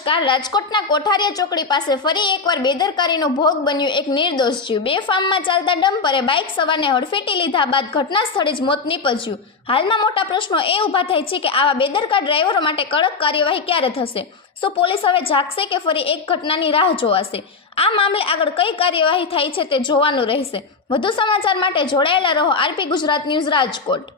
નમસ્કાર। રાજકોટના કોઠારિયા ચોકડી પાસે ફરી એકવાર બેદરકારીનો ભોગ બન્યું એક નિર્દોષ જીવ। બે ફાર્મમાં ચાલતા ડમ્પરે બાઇક સવારને હડફેટી લીધા બાદ ઘટના સ્થળે જ મોત નીપજ્યું। હાલમાં મોટા પ્રશ્નો એ ઊભા થાય છે કે આવા બેદરકાર ડ્રાઈવરો માટે કડક કાર્યવાહી ક્યારે થશે? શું પોલીસ હવે જાગશે કે ફરી એક ઘટનાની રાહ જોવાશે? આ મામલે આગળ કઈ કાર્યવાહી થાય છે તે જોવાનું રહેશે। વધુ સમાચાર માટે જોડાયેલા રહો આરપી ગુજરાત ન્યૂઝ રાજકોટ।